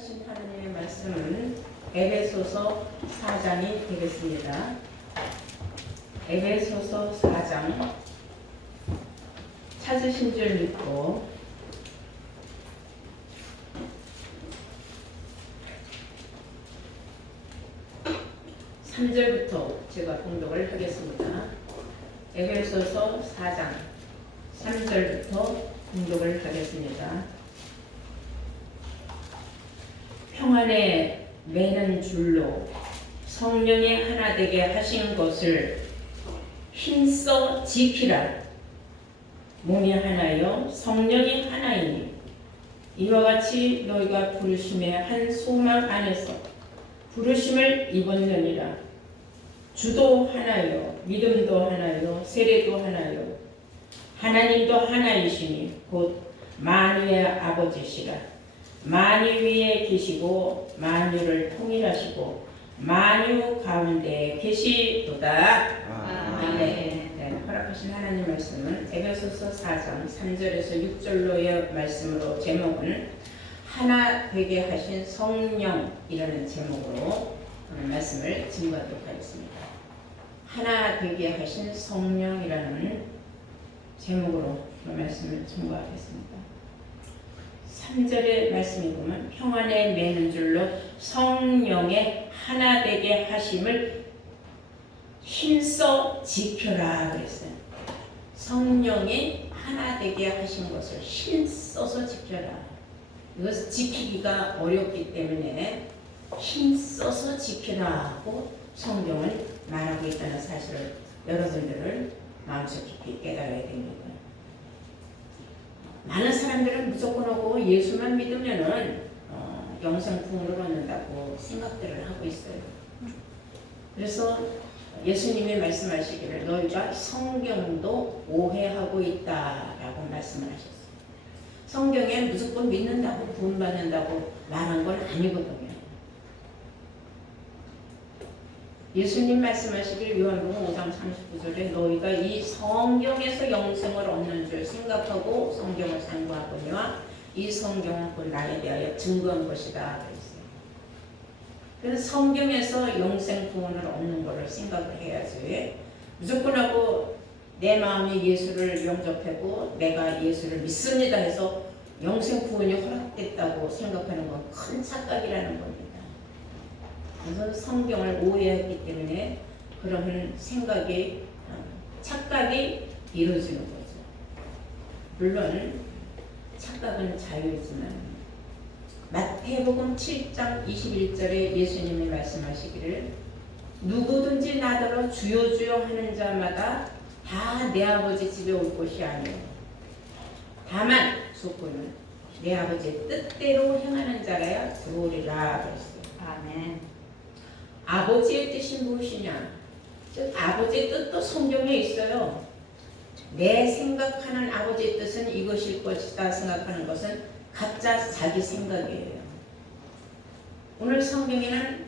허락하신 하나님의 말씀은 에베소서 4장이 되겠습니다. 에베소서 4장 찾으신 줄 믿고 삼 절부터 제가 봉독을 하겠습니다. 에베소서 4장 3절부터 봉독을 하겠습니다. 평안에 매는 줄로 성령이 하나 되게 하신 것을 힘써 지키라. 몸이 하나요 성령이 하나이니 이와 같이 너희가 부르심의 한 소망 안에서 부르심을 입었느니라. 주도 하나요 믿음도 하나요 세례도 하나요 하나님도 하나이시니 곧 만유의 아버지시라. 만유 위에 계시고 만유를 통일하시고 만유 가운데 계시도다. 아멘. 네, 허락하신 하나님 말씀은 에베소서 4장 3절에서 6절로의 말씀으로 제목은 하나 되게 하신 성령이라는 제목으로 말씀을 증거하도록 하겠습니다. 하나 되게 하신 성령이라는 제목으로 말씀을 증거하겠습니다. 3절의 말씀에 보면 평안에 매는 줄로 성령의 하나 되게 하심을 힘써 지켜라 그랬어요. 성령이 하나 되게 하신 것을 힘써서 지켜라. 이것을 지키기가 어렵기 때문에 힘써서 지키라고 성경은 말하고 있다는 사실을 여러분들을 마음속 깊이 깨달아야 됩니다. 많은 사람들은 무조건 오고 예수만 믿으면은 영생 구원을 얻는다고 생각들을 하고 있어요. 그래서 예수님이 말씀하시기를 너희가 성경도 오해하고 있다라고 말씀을 하셨어요. 성경에 무조건 믿는다고 구원받는다고 말한 건 아니거든요. 예수님 말씀하시길 요한복음 5장 39절에 너희가 이 성경에서 영생을 얻는 줄 생각하고 성경을 상고하거니와 이 성경은 곧 나에 대하여 증거한 것이다 그랬어요. 그래서 성경에서 영생 구원을 얻는 것을 생각을 해야지 무조건 하고 내 마음이 예수를 영접하고 내가 예수를 믿습니다 해서 영생 구원이 허락됐다고 생각하는 건 큰 착각이라는 겁니다. 그래서 성경을 오해했기 때문에 그런 생각이 착각이 이루어지는 거죠. 물론 착각은 자유이지만 마태복음 7장 21절에 예수님이 말씀하시기를 누구든지 나더러 주여 주여 하는 자마다 다 내 아버지 집에 올 것이 아니오. 다만 조건은 내 아버지의 뜻대로 행하는 자라야 들어오리라 그랬어요. 아멘. 아버지의 뜻이 무엇이냐? 즉 아버지의 뜻도 성경에 있어요. 내 생각하는 아버지의 뜻은 이것일 것이다 생각하는 것은 가짜 자기 생각이에요. 오늘 성경에는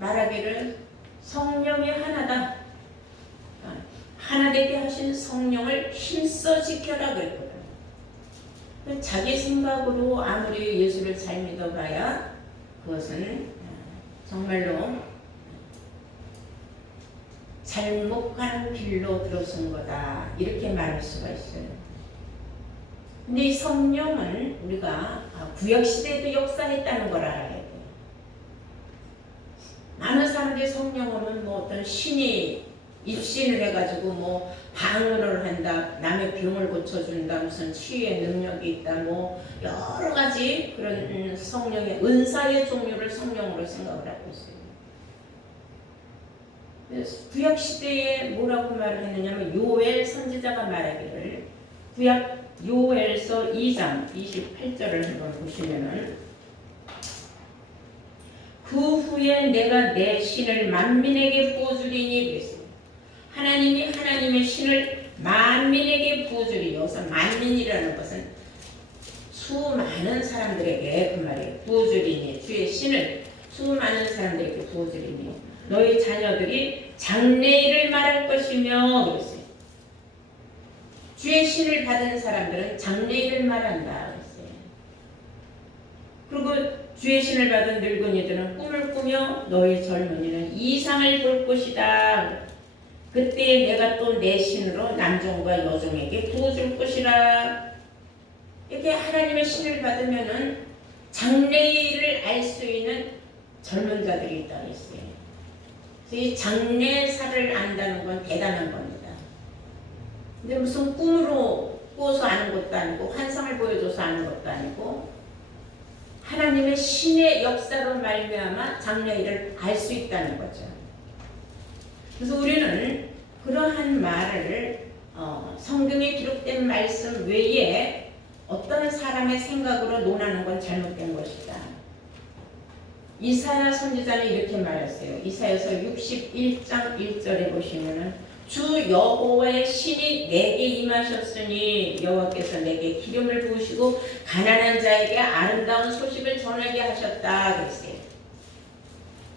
말하기를 성령이 하나다. 하나 되게 하신 성령을 힘써 지켜라 그랬거든. 자기 생각으로 아무리 예수를 잘 믿어봐야 그것은 정말로 잘못 가는 길로 들어선 거다 이렇게 말할 수가 있어요. 근데 이 성령은 우리가 구약시대에도 역사했다는 걸 알아야 돼요. 많은 사람들이 성령은 뭐 어떤 신이 입신을 해가지고 뭐 방언을 한다, 남의 병을 고쳐준다, 무슨 치유의 능력이 있다, 뭐 여러 가지 그런 성령의 은사의 종류를 성령으로 생각을 하고 있어요. 그래서 구약 시대에 뭐라고 말을 했느냐면 요엘 선지자가 말하기를 구약 요엘서 2장 28절을 한번 보시면은 그 후에 내가 내 신을 만민에게 부어주리니 그랬어요. 하나님이 하나님의 신을 만민에게 부어주리. 여기서 만민이라는 것은 수많은 사람들에게 그 말이에요. 부어주리니 주의 신을 수많은 사람들에게 부어주리니 너희 자녀들이 장래일을 말할 것이며 그랬어요. 주의 신을 받은 사람들은 장래일을 말한다 그랬어요. 그리고 주의 신을 받은 늙은이들은 꿈을 꾸며 너희 젊은이는 이상을 볼 것이다. 그때 내가 또 내 신으로 남종과 여종에게 부어줄 것이라. 이렇게 하나님의 신을 받으면은 장래일을 알 수 있는 젊은 자들이 있다고 했어요. 그래서 이 장래사를 안다는 건 대단한 겁니다. 근데 무슨 꿈으로 꾸어서 아는 것도 아니고 환상을 보여줘서 아는 것도 아니고 하나님의 신의 역사로 말미암아 장래일을 알 수 있다는 거죠. 그래서 우리는 그러한 말을 성경에 기록된 말씀 외에 어떤 사람의 생각으로 논하는 건 잘못된 것이다. 이사야 선지자는 이렇게 말했어요. 이사야서 61장 1절에 보시면은 주 여호와의 신이 내게 임하셨으니 여호와께서 내게 기름을 부으시고 가난한 자에게 아름다운 소식을 전하게 하셨다 그랬어요.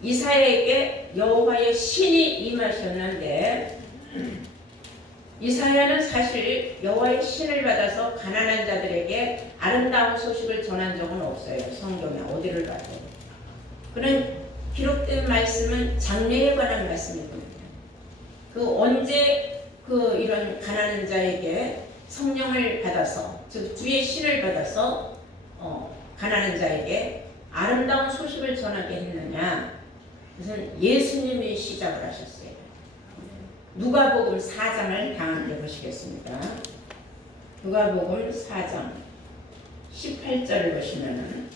이사야에게 여호와의 신이 임하셨는데 이사야는 사실 여호와의 신을 받아서 가난한 자들에게 아름다운 소식을 전한 적은 없어요. 성경에 어디를 봐도. 그런 기록된 말씀은 장래에 관한 말씀입니다. 언제 이런 가난한 자에게 성령을 받아서 즉 주의 신을 받아서 가난한 자에게 아름다운 소식을 전하게 했느냐? 그것은 예수님이 시작을 하셨어요. 누가복음 4장을 다 함께 보시겠습니다. 누가복음 4장 18절을 보시면은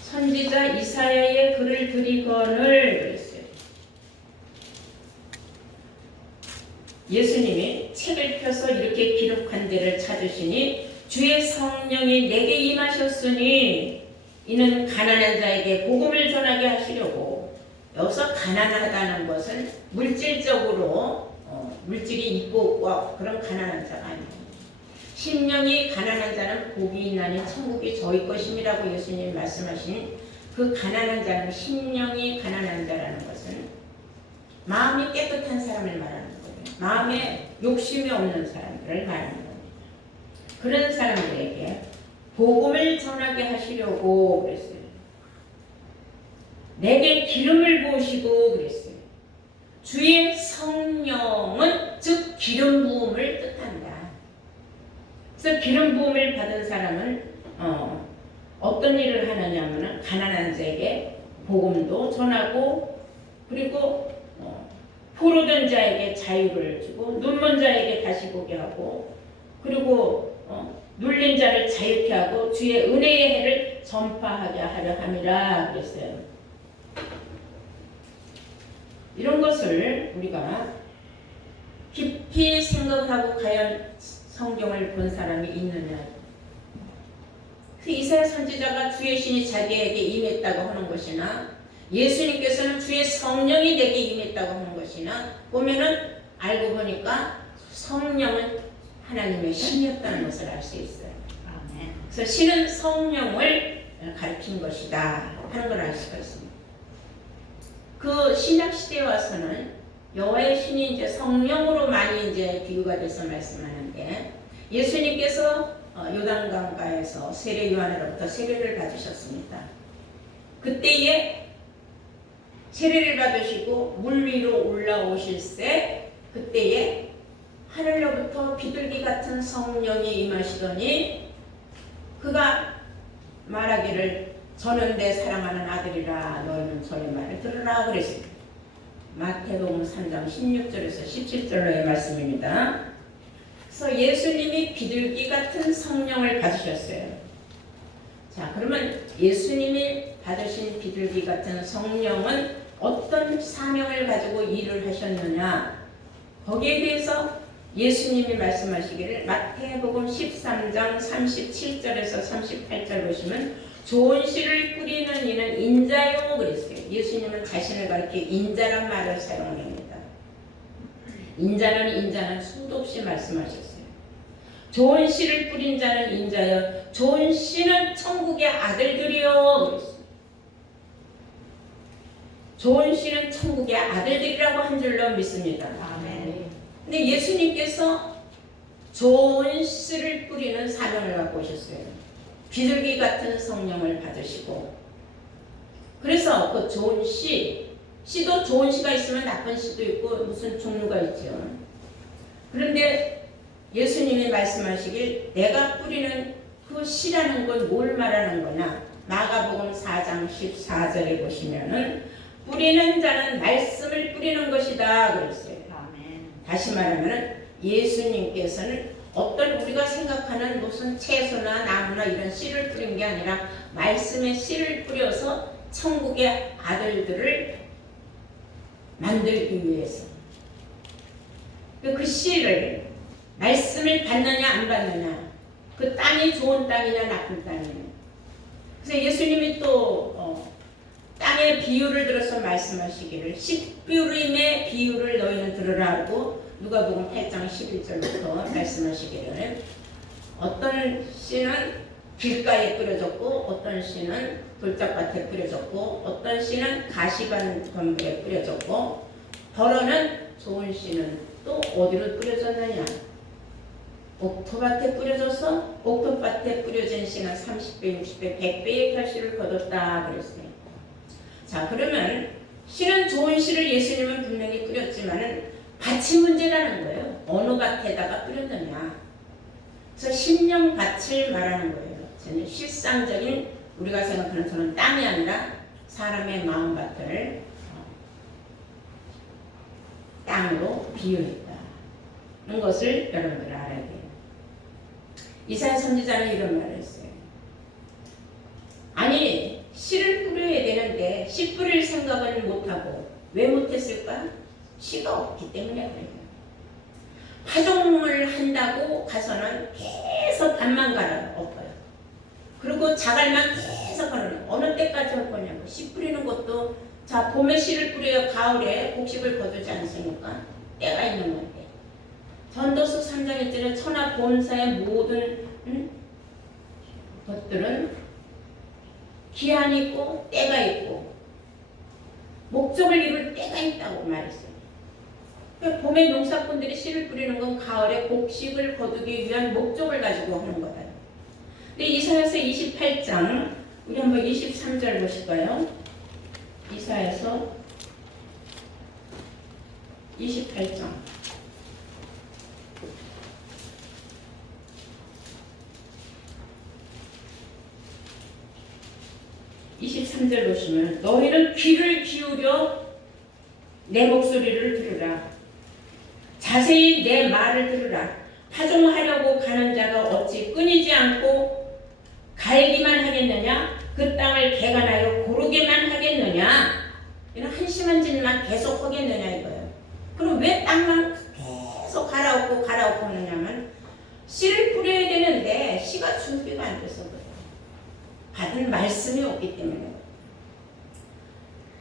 선지자 이사야의 글을 드리거늘 그랬어요. 예수님이 책을 펴서 이렇게 기록한 데를 찾으시니 주의 성령이 내게 임하셨으니 이는 가난한 자에게 복음을 전하게 하시려고. 여기서 가난하다는 것은 물질적으로 물질이 있고 그런 가난한 자가 아니에요. 심령이 가난한 자는 복이 있나니 천국이 저희 것임이라고 예수님 말씀하신 그 가난한 자는 심령이 가난한 자라는 것은 마음이 깨끗한 사람을 말하는 거예요. 마음에 욕심이 없는 사람들을 말하는 겁니다. 그런 사람들에게 복음을 전하게 하시려고 그랬어요. 내게 기름을 부으시고 그랬어요. 주의 성령은 즉 기름 부음을 뜻한다. 그래서 기름 부음을 받은 사람은 어떤 일을 하느냐면은 가난한 자에게 복음도 전하고 그리고 포로된 자에게 자유를 주고 눈먼 자에게 다시 보게 하고 그리고 눌린 자를 자유케 하고 주의 은혜의 해를 전파하게 하려 함이라 그랬어요. 이런 것을 우리가 깊이 생각하고 과연 성경을 본 사람이 있느냐. 그 이사야 선지자가 주의 신이 자기에게 임했다고 하는 것이나 예수님께서는 주의 성령이 내게 임했다고 하는 것이나 보면은 알고 보니까 성령은 하나님의 신이었다는 것을 알 수 있어요. 그래서 신은 성령을 가리킨 것이다 하는 걸 알 수가 있습니다. 그 신약 시대에 와서는 여호와의 신이 이제 성령으로 많이 이제 비유가 돼서 말씀하는데 예수님께서 요단강가에서 세례 요한으로부터 세례를 받으셨습니다. 그때에 세례를 받으시고 물 위로 올라오실새 그때에 하늘로부터 비둘기 같은 성령이 임하시더니 그가 말하기를 저는 내 사랑하는 아들이라 너희는 저의 말을 들으라 그랬습니다. 마태복음 3장 16절에서 17절로의 말씀입니다. 그래서 예수님이 비둘기 같은 성령을 받으셨어요. 자, 그러면 예수님이 받으신 비둘기 같은 성령은 어떤 사명을 가지고 일을 하셨느냐? 거기에 대해서 예수님이 말씀하시기를 마태복음 13장 37절에서 38절 보시면 좋은 씨를 뿌리는 이는 인자요 그랬어요. 예수님은 자신을 가리켜 인자란 말을 사용합니다. 인자는 수도 없이 말씀하셨어요. 좋은 씨를 뿌린 자는 인자여 좋은 씨는 천국의 아들들이요 그랬어요. 좋은 씨는 천국의 아들들이라고 한 줄로 믿습니다. 아멘. 근데 예수님께서 좋은 씨를 뿌리는 사명을 갖고 오셨어요. 비둘기 같은 성령을 받으시고, 그래서 그 좋은 씨도 좋은 씨가 있으면 나쁜 씨도 있고 무슨 종류가 있죠. 그런데 예수님이 말씀하시길 내가 뿌리는 그 씨라는 건 뭘 말하는 거냐? 마가복음 4장 14절에 보시면은 뿌리는 자는 말씀을 뿌리는 것이다 그랬어요. 아멘. 다시 말하면은 예수님께서는 어떤 우리가 생각하는 무슨 채소나 나무나 이런 씨를 뿌린 게 아니라 말씀의 씨를 뿌려서 천국의 아들들을 만들기 위해서 그 씨를 말씀을 받느냐 안 받느냐, 그 땅이 좋은 땅이냐 나쁜 땅이냐. 그래서 예수님이 또 땅의 비유를 들어서 말씀하시기를 씨뿌림의 비유를 너희는 들으라 하고 누가복음 8장 11절부터 말씀하시기를 어떤 씨는 길가에 뿌려졌고 어떤 씨는 돌짝밭에 뿌려졌고 어떤 씨는 가시밭건물에 뿌려졌고 더러는 좋은 씨는 또 어디로 뿌려졌느냐? 옥토밭에 뿌려져서 옥토밭에 뿌려진 씨는 30배, 60배, 100배의 결실을 거뒀다 그랬어요. 자, 그러면 씨는 좋은 씨를 예수님은 분명히 뿌렸지만은 밭이 문제라는 거예요. 어느 밭에다가 뿌렸느냐. 그래서 심령밭을 말하는 거예요. 저는 실상적인 우리가 생각하는 저는 땅이 아니라 사람의 마음밭을 땅으로 비유했다는 것을 여러분들 알아야 돼요. 이사야 선지자는 이런 말을 했어요. 아니 씨를 뿌려야 되는데 씨 뿌릴 생각은 못하고 왜 못했을까? 씨가 없기 때문에 그래요. 파종을 한다고 가서는 계속 밭만 갈아요. 엎어요. 그리고 자갈만 계속 하는 어느 때까지 할 거냐고. 씨 뿌리는 것도 자 봄에 씨를 뿌려야 가을에 곡식을 거두지 않습니까? 때가 있는 건데. 전도서 3장 1절에 천하 본사의 모든 것들은 기한이 있고 때가 있고 목적을 이룰 때가 있다고 말했어요. 그러니까 봄에 농사꾼들이 씨를 뿌리는 건 가을에 곡식을 거두기 위한 목적을 가지고 하는 거다. 근데 이사야서 28장 우리 한번 23절 보실까요? 이사야서 28장 23절 보시면 너희는 귀를 기울여 내 목소리를 들으라. 자세히 내 말을 들으라. 파종하려고 가는 자가 어찌 끊이지 않고 갈기만 하겠느냐? 그 땅을 개간하여 고르게만 하겠느냐? 이런 한심한 짓만 계속 하겠느냐 이거예요. 그럼 왜 땅만 계속 갈아엎고 하느냐면 씨를 뿌려야 되는데 씨가 준비가 안 돼서 그래요. 받은 말씀이 없기 때문에.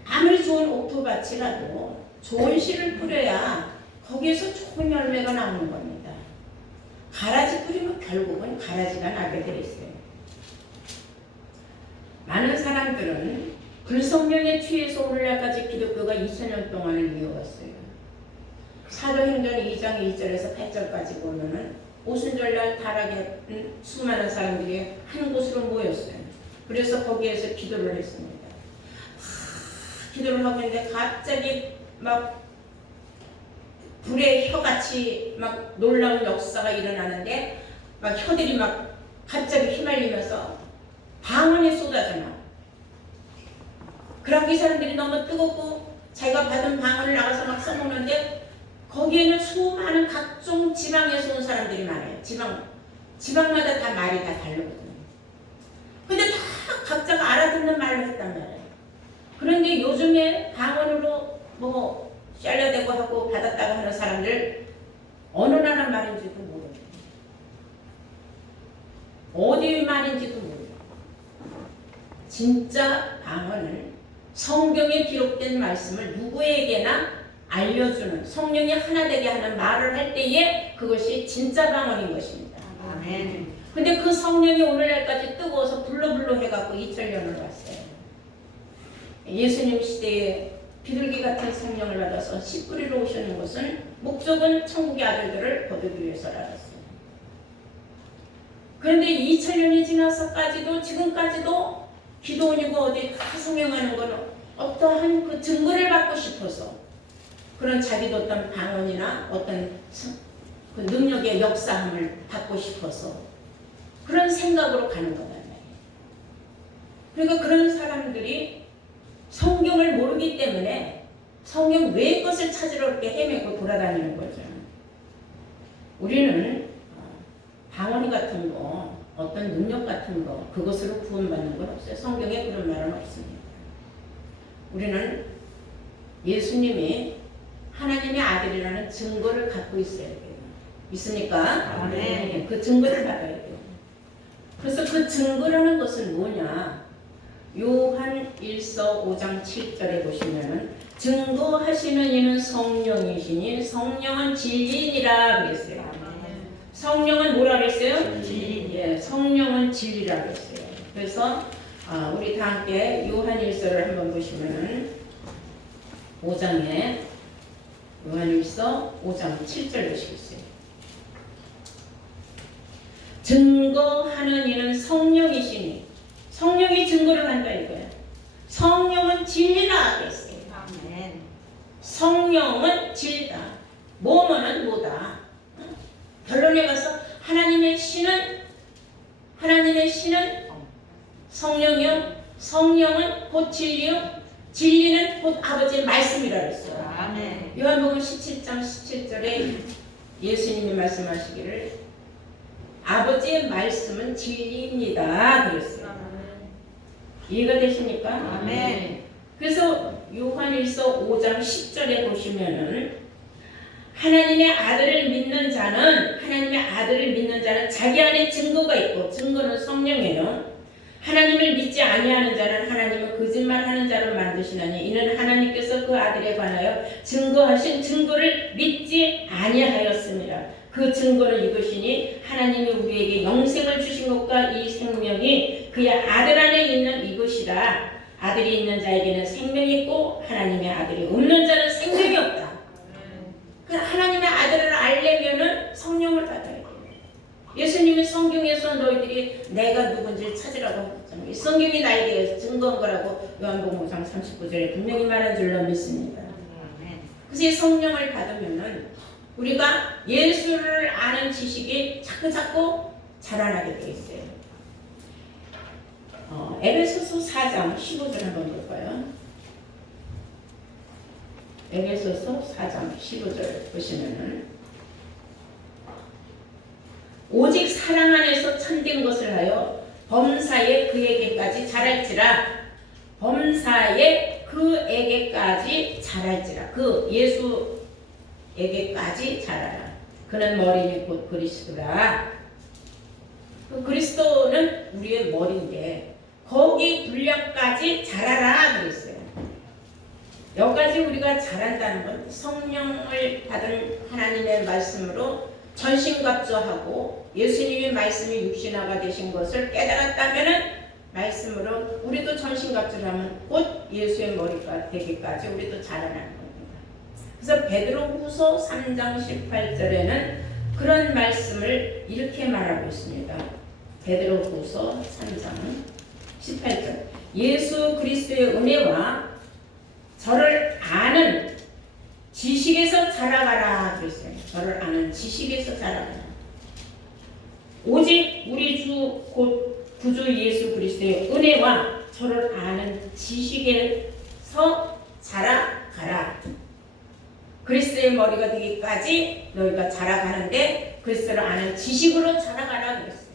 아무리 좋은 옥토밭이라도 좋은 씨를 뿌려야 거기에서 좋은 열매가 나오는 겁니다. 가라지 뿌리면 결국은 가라지가 나게 돼 있어요. 많은 사람들은 불성령에 취해서 오늘날까지 기독교가 2000년 동안을 이어갔어요. 사도행전 2장 1절에서 8절까지 보면은 오순절날 다락에 수많은 사람들이 한 곳으로 모였어요. 그래서 거기에서 기도를 했습니다. 기도를 하고 있는데 갑자기 막 불의 혀같이 막 놀라운 역사가 일어나는데 막 혀들이 막 갑자기 휘말리면서 방언이 쏟아져나. 그러고 이 사람들이 너무 뜨겁고 자기가 받은 방언을 나가서 막 써먹는데 거기에는 수많은 각종 지방에서 온 사람들이 많아요. 지방마다 다 말이 다 다르거든요. 근데 다 각자가 알아듣는 말을 했단 말이에요. 그런데 요즘에 방언으로 뭐 샬려대고 하고 받았다고 하는 사람들 어느 나라 말인지도 모르고 어디 말인지도 모르고 진짜 방언을 성경에 기록된 말씀을 누구에게나 알려주는 성령이 하나 되게 하는 말을 할 때에 그것이 진짜 방언인 것입니다. 아멘. 근데 그 성령이 오늘날까지 뜨거워서 불러불러 해갖고 2000년을 왔어요. 예수님 시대에 비둘기 같은 성령을 받아서 씨 뿌리러 오시는 것은 목적은 천국의 아들들을 거두기 위해서라였어요. 그런데 2000년이 지나서까지도 지금까지도 기도원이고 어디 다 성행하는 건 어떠한 그 증거를 받고 싶어서 그런 자기도 어떤 방언이나 어떤 그 능력의 역사함을 받고 싶어서 그런 생각으로 가는 거다. 그러니까 그런 사람들이 성경을 모르기 때문에 성경 외의 것을 찾으러 이렇게 헤매고 돌아다니는 거죠. 우리는 방언 같은 거, 어떤 능력 같은 거, 그것으로 구원받는 건 없어요. 성경에 그런 말은 없습니다. 우리는 예수님이 하나님의 아들이라는 증거를 갖고 있어야 돼요. 믿습니까? 네. 그 증거를 받아야 돼요. 그래서 그 증거라는 것은 뭐냐? 요한 1서 5장 7절에 보시면은 증거하시는 이는 성령이시니 성령은 진리니라 그랬어요. 성령은 뭐라 그랬어요? 진리. 예, 성령은 진리라 그랬어요. 그래서 우리 다 함께 요한 1서를 한번 보시면은 5장에 요한 1서 5장 7절 보시겠어요. 증거하는 이는 성령이시니 성령이 증거를 한다 이거야. 성령은 진리라 그랬어요. 아멘. 성령은 진리다. 뭐뭐는 뭐다. 결론에 가서 하나님의 신은 성령이요. 성령은 곧 진리요. 진리는 곧 아버지의 말씀이라 그랬어요. 아멘. 요한복음 17장 17절에 예수님이 말씀하시기를 아버지의 말씀은 진리입니다 그랬어요. 이해가 되십니까? 아멘. 그래서 요한일서 5장 10절에 보시면은 하나님의 아들을 믿는 자는 자기 안에 증거가 있고 증거는 성령이에요. 하나님을 믿지 아니하는 자는 하나님을 거짓말하는 자로 만드시나니 이는 하나님께서 그 아들에 관하여 증거하신 증거를 믿지 아니하였습니다. 그 증거는 이것이니 하나님이 우리에게 영생을 주신 것과 이 생명이 그의 아들 안에 있는 이것이라. 아들이 있는 자에게는 생명이 있고 하나님의 아들이 없는 자는 생명이 없다. 하나님의 아들을 알려면은 성령을 받아야 돼요. 예수님이 성경에서 너희들이 내가 누군지 찾으라고 했잖아요. 이 성경이 나에 대해서 증거한 거라고 요한복음 5장 39절에 분명히 말한 줄로 믿습니다. 그래서 이 성령을 받으면은 우리가 예수를 아는 지식이 자꾸 자라나게 되어 있어요. 에베소서 4장 15절 한번 볼까요? 에베소서 4장 15절 보시면은 오직 사랑 안에서 참된 것을 하여 범사에 그에게까지 자랄지라. 범사에 그에게까지 자랄지라. 그 예수에게까지 자라라. 그는 머리니 곧 그리스도라. 그 그리스도는 우리의 머리인데 거기 분량까지 자라라 그랬어요. 여기까지 우리가 자란다는 건 성령을 받은 하나님의 말씀으로 전신갑주하고 예수님의 말씀이 육신화가 되신 것을 깨달았다면은 말씀으로 우리도 전신갑주를 하면 곧 예수의 머리가 되기까지 우리도 자라나는 겁니다. 그래서 베드로후서 3장 18절에는 그런 말씀을 이렇게 말하고 있습니다. 베드로후서 3장 18절 예수 그리스도의 은혜와 저를 아는 지식에서 자라가라 그랬어요. 저를 아는 지식에서 자라가라. 오직 우리 주 곧 구주 예수 그리스도의 은혜와 저를 아는 지식에서 자라가라. 그리스도의 머리가 되기까지 너희가 자라가는데 그리스도를 아는 지식으로 자라가라 그랬어요.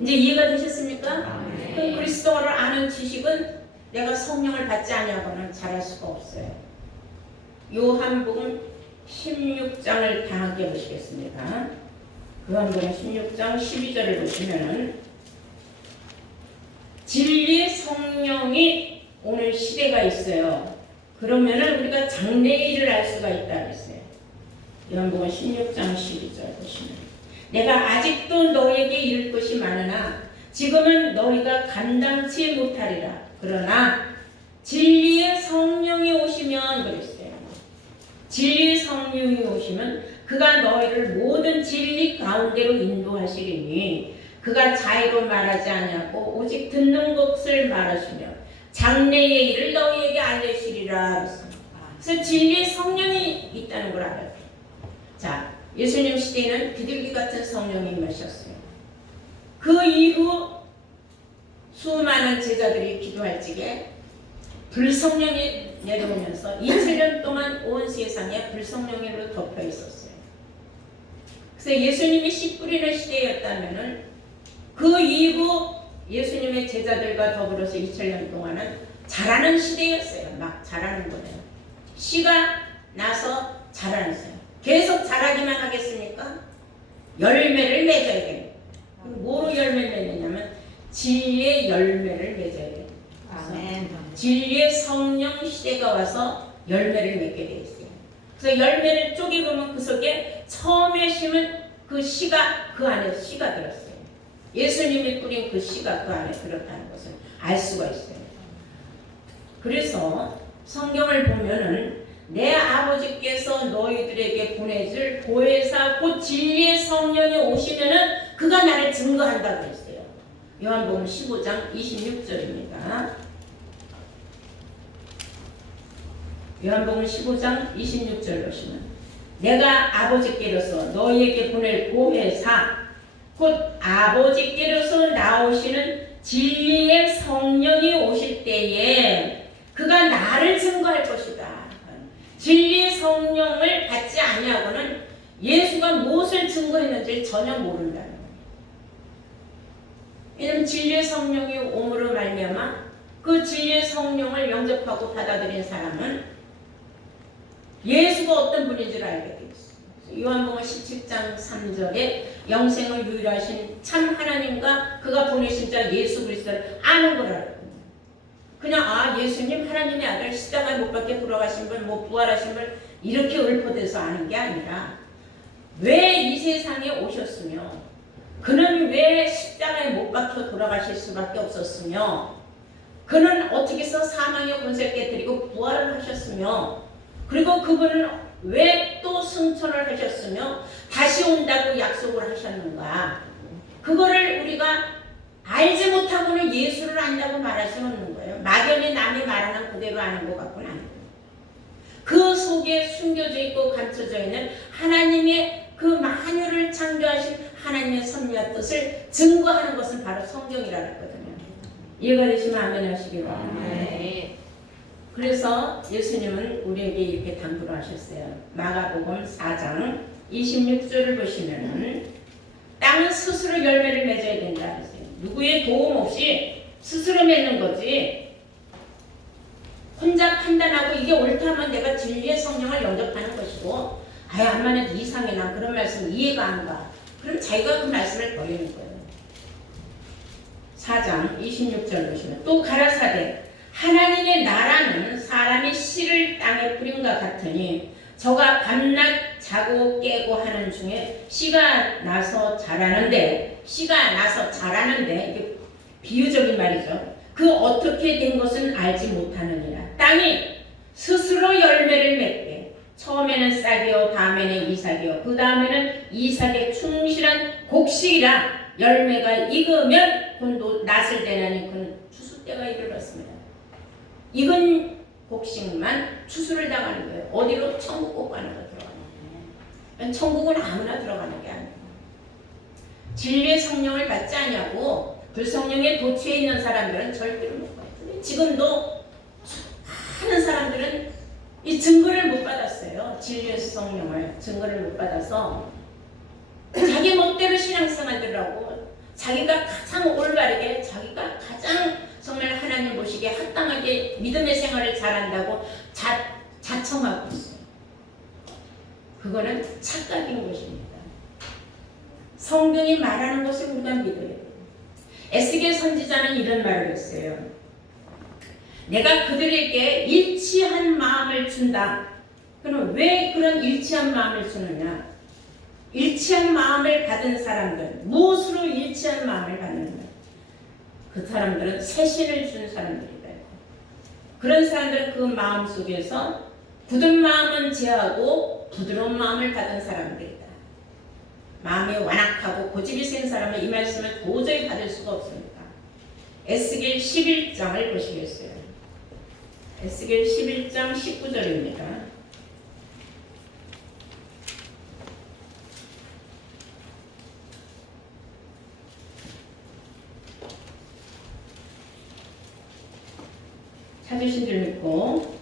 이제 이해가 되셨습니까? 그 그리스도를 아는 지식은 내가 성령을 받지 아니하고는 자랄 수가 없어요. 요한복음 16장을 다 함께 보시겠습니다. 요한복음 16장 12절을 보시면은 진리의 성령이 오늘 시대가 있어요. 그러면은 우리가 장래일을 알 수가 있다 그랬어요. 요한복음 16장 12절 보시면 내가 아직도 너에게 이를 것이 많으나 지금은 너희가 감당치 못하리라. 그러나 진리의 성령이 오시면 그랬어요. 진리의 성령이 오시면 그가 너희를 모든 진리 가운데로 인도하시리니 그가 자의로 말하지 아니하고 오직 듣는 것을 말하시며 장래의 일을 너희에게 알리시리라. 그래서 진리의 성령이 있다는 걸 알아요. 자, 예수님 시대에는 비둘기 같은 성령이 임하셨어요. 그 이후 수많은 제자들이 기도할 적에 불성령이 내려오면서 2000년 동안 온 세상에 불성령으로 덮여 있었어요. 그래서 예수님이 씨 뿌리는 시대였다면은 그 이후 예수님의 제자들과 더불어서 2000년 동안은 자라는 시대였어요. 막 자라는 거예요. 씨가 나서 자라는 거예요. 계속 자라기만 하겠습니까? 열매를 맺어야 돼요. 뭐로 열매를 맺느냐면 진리의 열매를 맺어야 돼요. 아멘. 진리의 성령 시대가 와서 열매를 맺게 돼 있어요. 그래서 열매를 쪼개보면 그 속에 처음에 심은 그 씨가 그 안에 씨가 들었어요. 예수님이 뿌린 그 씨가 그 안에 들었다는 것을 알 수가 있어요. 그래서 성경을 보면은 내 아버지께서 너희들에게 보내줄 보혜사 곧 진리의 성령이 오시면은 그가 나를 증거한다고 했어요. 요한복음 15장 26절입니다. 요한복음 15장 26절 보시면 내가 아버지께로서 너희에게 보낼 보혜사 곧 아버지께로서 나오시는 진리의 성령이 오실 때에 그가 나를 증거할 것이다. 진리의 성령을 받지 아니하고는 예수가 무엇을 증거했는지 전혀 모른다는 거예요. 왜냐하면 진리의 성령이 오므로 말미암아 그 진리의 성령을 영접하고 받아들인 사람은 예수가 어떤 분인지를 알게 되어 있어요. 요한복음 17장 3절에 영생을 유일하신 참 하나님과 그가 보내신 자 예수 그리스도를 아는 거라고. 그냥 예수님 하나님의 아들 십자가에 못 박혀 돌아가신 분, 뭐 부활하신 분 이렇게 읊어대서 아는 게 아니라 왜 이 세상에 오셨으며 그는 왜 십자가에 못 박혀 돌아가실 수밖에 없었으며 그는 어떻게 해서 사망의 권세를 깨뜨리고 부활을 하셨으며 그리고 그분은 왜 또 승천을 하셨으며 다시 온다고 약속을 하셨는가. 그거를 우리가 알지 못하고는 예수를 안다고 말할 수는 없는 거예요. 막연히 남이 말하는 그대로 아는 것 같고는 아니에요. 그 속에 숨겨져 있고 감춰져 있는 하나님의 그 만유를 창조하신 하나님의 섭리와 뜻을 증거하는 것은 바로 성경이라고 했거든요. 이해가 되시면 아멘 하시기 바랍니다. 네. 그래서 예수님은 우리에게 이렇게 당부를 하셨어요. 마가복음 4장 26절을 보시면은 땅은 스스로 열매를 맺어야 된다 그랬어요. 누구의 도움 없이 스스로 맺는 거지. 혼자 판단하고 이게 옳다면 내가 진리의 성령을 영접하는 것이고 암만 해도 이상해 난 그런 말씀 이해가 안 가. 그럼 자기가 그 말씀을 버리는 거예요. 4장 26절 보시면 또 가라사대 하나님의 나라는 사람이 씨를 땅에 뿌린과 같으니 저가 밤낮 자고 깨고 하는 중에 씨가 나서 자라는데 이게 비유적인 말이죠. 그 어떻게 된 것은 알지 못하느니라. 땅이 스스로 열매를 맺게 처음에는 싹이요 다음에는 이삭이요 그 다음에는 이삭의 충실한 곡식이라 열매가 익으면 곧 낫을 되나니 그는 추수 때가 이르렀습니다. 익은 곡식만 추수를 당하는 거예요. 어디로? 천국 꼭 가는 거 들어가는 거예요. 천국은 아무나 들어가는 게 아니에요. 진리의 성령을 받지 않냐고 불성령에 도취해 있는 사람들은 절대로 못 가요. 지금도 많은 사람들은 이 증거를 못 받았어요. 진리의 성령을 증거를 못 받아서 자기 멋대로 신앙생활을 하고 자기가 가장 올바르게 자기가 가장 정말 하나님 보시기에 합당하게 믿음의 생활을 잘한다고 자청하고 있어요. 그거는 착각인 것입니다. 성경이 말하는 것을 우리가 믿어야 돼요. 에스겔 선지자는 이런 말을 했어요. 내가 그들에게 일치한 마음을 준다. 그럼 왜 그런 일치한 마음을 주느냐? 일치한 마음을 받은 사람들, 무엇으로 일치한 마음을 받는가? 그 사람들은 새 신을 준 사람들이다. 그런 사람들은 그 마음 속에서 굳은 마음은 제하고 부드러운 마음을 받은 사람들이다. 마음이 완악하고 고집이 센 사람은 이 말씀을 도저히 받을 수가 없습니다. 에스겔 11장을 보시겠어요. 에스겔 11장 19절입니다. 찾으신 줄 믿고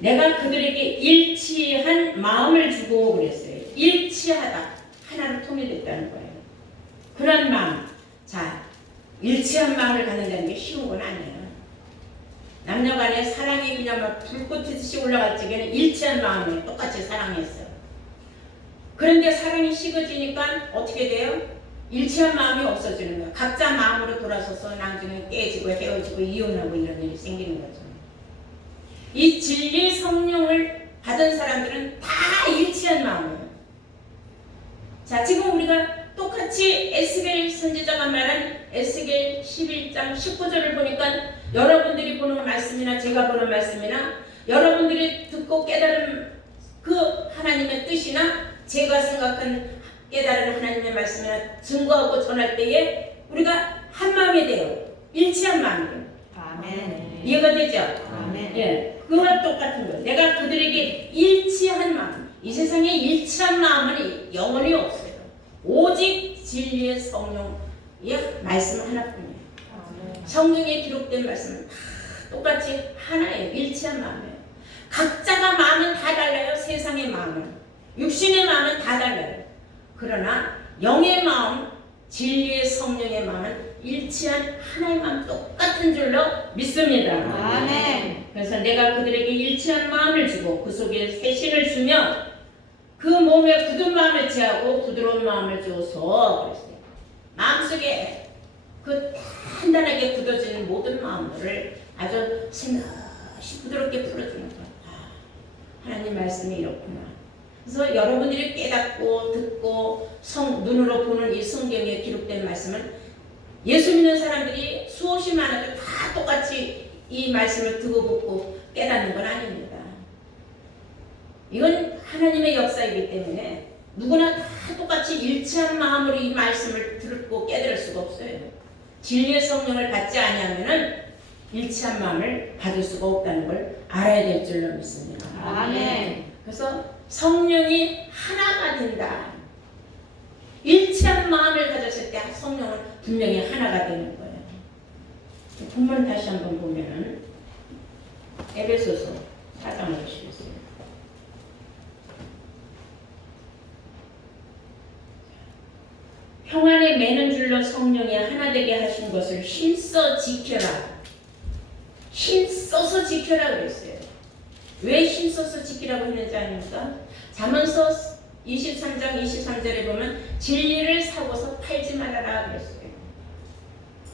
내가 그들에게 일치한 마음을 주고 그랬어요. 일치하다. 하나로 통일됐다는 거예요. 그런 마음. 자, 일치한 마음을 갖는다는 게 쉬운 건 아니에요. 남녀 간의 사랑이 그냥 막 불꽃이듯이 올라갈 적에는 일치한 마음에 똑같이 사랑했어요. 그런데 사랑이 식어지니까 어떻게 돼요? 일치한 마음이 없어지는 거예요. 각자 마음으로 돌아서서 나중에 깨지고 헤어지고 이혼하고 이런 일이 생기는 거죠. 이 진리의 성령을 받은 사람들은 다 일치한 마음이에요. 자, 지금 우리가 똑같이 에스겔 선지자가 말한 에스겔 11장 19절을 보니까 여러분들이 보는 말씀이나 제가 보는 말씀이나 여러분들이 듣고 깨달은 그 하나님의 뜻이나 제가 생각한 깨달은 하나님의 말씀이나 증거하고 전할 때에 우리가 한 마음이 돼요. 일치한 마음이에요. 아멘. 이해가 되죠? 아멘. 예. 그거랑 똑같은 거예요. 내가 그들에게 일치한 마음. 이 세상에 일치한 마음은 영원히 없어요. 오직 진리의 성령의 말씀 하나뿐이에요. 성경에 기록된 말씀은 다 똑같이 하나예요. 일치한 마음이에요. 각자가 마음은 다 달라요. 세상의 마음은. 육신의 마음은 다 달라요. 그러나 영의 마음, 진리의 성령의 마음은 일치한 하나의 마음 똑같은 줄로 믿습니다. 아멘. 그래서 내가 그들에게 일치한 마음을 주고 그 속에 새 신을 주며 그 몸에 굳은 마음을 취하고 부드러운 마음을 주어서 그랬어요. 마음속에 그 단단하게 굳어지는 모든 마음들을 아주 스며시 부드럽게 풀어주는 거야. 하나님 말씀이 이렇구나. 그래서 여러분들이 깨닫고 듣고 눈으로 보는 이 성경에 기록된 말씀은 예수 믿는 사람들이 수없이 많아도 다 똑같이 이 말씀을 듣고 깨닫는 건 아닙니다. 이건 하나님의 역사이기 때문에 누구나 다 똑같이 일치한 마음으로 이 말씀을 듣고 깨달을 수가 없어요. 진리의 성령을 받지 아니하면은 일치한 마음을 받을 수가 없다는 걸 알아야 될 줄로 믿습니다. 아멘. 그래서 성령이 하나가 된다. 일치한 마음을 가졌을 때 성령은 분명히 하나가 되는 거예요. 본문 다시 한번 보면은 에베소서 4장을 보시겠어요. 평안에 매는 줄로 성령이 하나 되게 하신 것을 힘써 지켜라. 힘써서 지켜라 그랬어요. 왜 힘써서 지키라고 했는지 아닙니까? 잠언서 23장 23절에 보면 진리를 사고서 팔지 말아라 그랬어요.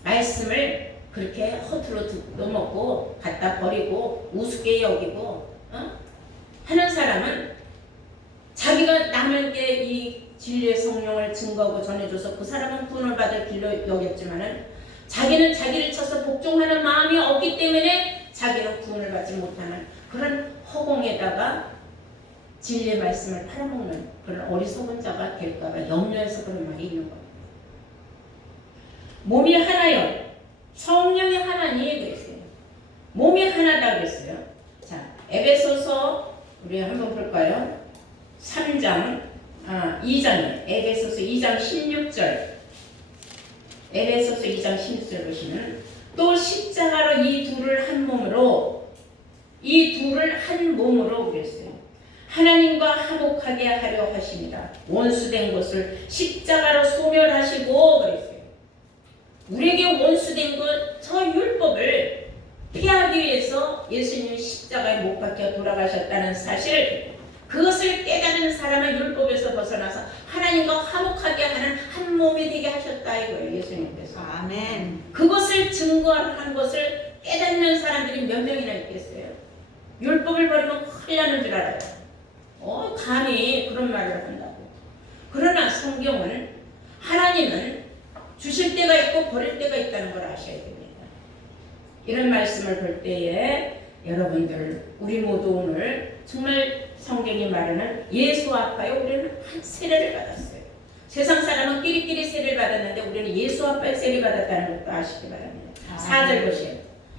말씀을 그렇게 허투루 듣도 먹고 갖다 버리고 우습게 여기고 하는 사람은 자기가 남에게 이 진리의 성령을 증거하고 전해줘서 그 사람은 구원을 받을 길로 여겼지만은 자기는 자기를 쳐서 복종하는 마음이 없기 때문에 자기는 구원을 받지 못하는 그런 허공에다가 진리의 말씀을 팔아먹는 그런 어리석은 자가 될까봐 염려해서 그런 말이 있는 겁니다. 몸이 하나요. 성령이 하나니 그랬어요. 몸이 하나다 그랬어요. 자, 에베소서 우리 한번 볼까요? 2장이에요. 에베소서 2장 16절. 에베소서 2장 16절 보시면 또 십자가로 이 둘을 한 몸으로 그랬어요. 하나님과 화목하게 하려 하십니다. 원수된 것을 십자가로 소멸하시고 그랬어요. 우리에게 원수된 것, 저 율법을 피하기 위해서 예수님이 십자가에 못 박혀 돌아가셨다는 사실을 그것을 깨닫는 사람은 율법에서 벗어나서 하나님과 화목하게 하는 한 몸이 되게 하셨다 이거예요. 예수님께서. 아멘. 그것을 증거한 것을 깨닫는 사람들이 몇 명이나 있겠어요? 율법을 버리면 큰일 나는 줄 알아요. 감히 그런 말을 한다고. 그러나 성경은 하나님은 주실 때가 있고 버릴 때가 있다는 걸 아셔야 됩니다. 이런 말씀을 볼 때에 여러분들 우리 모두 오늘 정말 성경이 말하는 예수 아파요. 우리는 한 세례를 받았어요. 세상 사람은 끼리끼리 세례를 받았는데 우리는 예수 아빠의 세례를 받았다는 것도 아시기 바랍니다. 4절 보세요.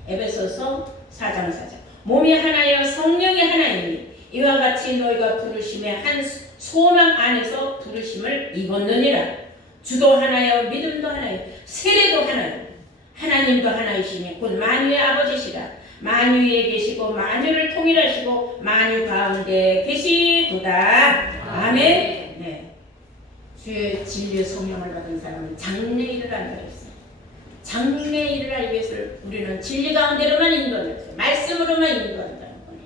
에베소서 4장 4절. 몸이 하나여 성령이 하나이니 이와 같이 너희가 부르심의 한 소망 안에서 부르심을 입었느니라. 주도 하나여 믿음도 하나여 세례도 하나여 하나님도 하나이시니 곧 만유의 아버지시라. 만유에 계시고 만유를 통일하시고 만유 가운데 계시도다. 아멘. 네. 주의 진리의 성령을 받은 사람은 장래일을 알게 했어요. 장래일을 알기 위해서 우리는 진리 가운데로만 인도하는 말씀으로만 인도한다는 거예요.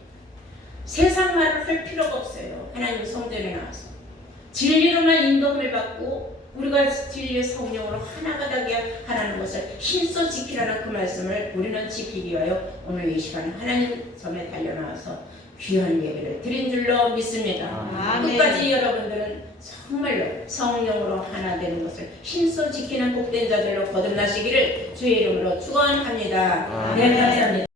세상 말을 할 필요가 없어요. 하나님 성전에 나와서 진리로만 인도함을 받고 우리가 진리의 성령으로 하나가 되게 하라는 것을 힘써 지키라는 그 말씀을 우리는 지키기 위하여 오늘 이 시간에 하나님 섬에 달려나와서 귀한 예배를 드린 줄로 믿습니다. 아멘. 끝까지 여러분들은 정말로 성령으로 하나 되는 것을 힘써 지키는 복된 자들로 거듭나시기를 주의 이름으로 축원합니다. 네, 감사합니다.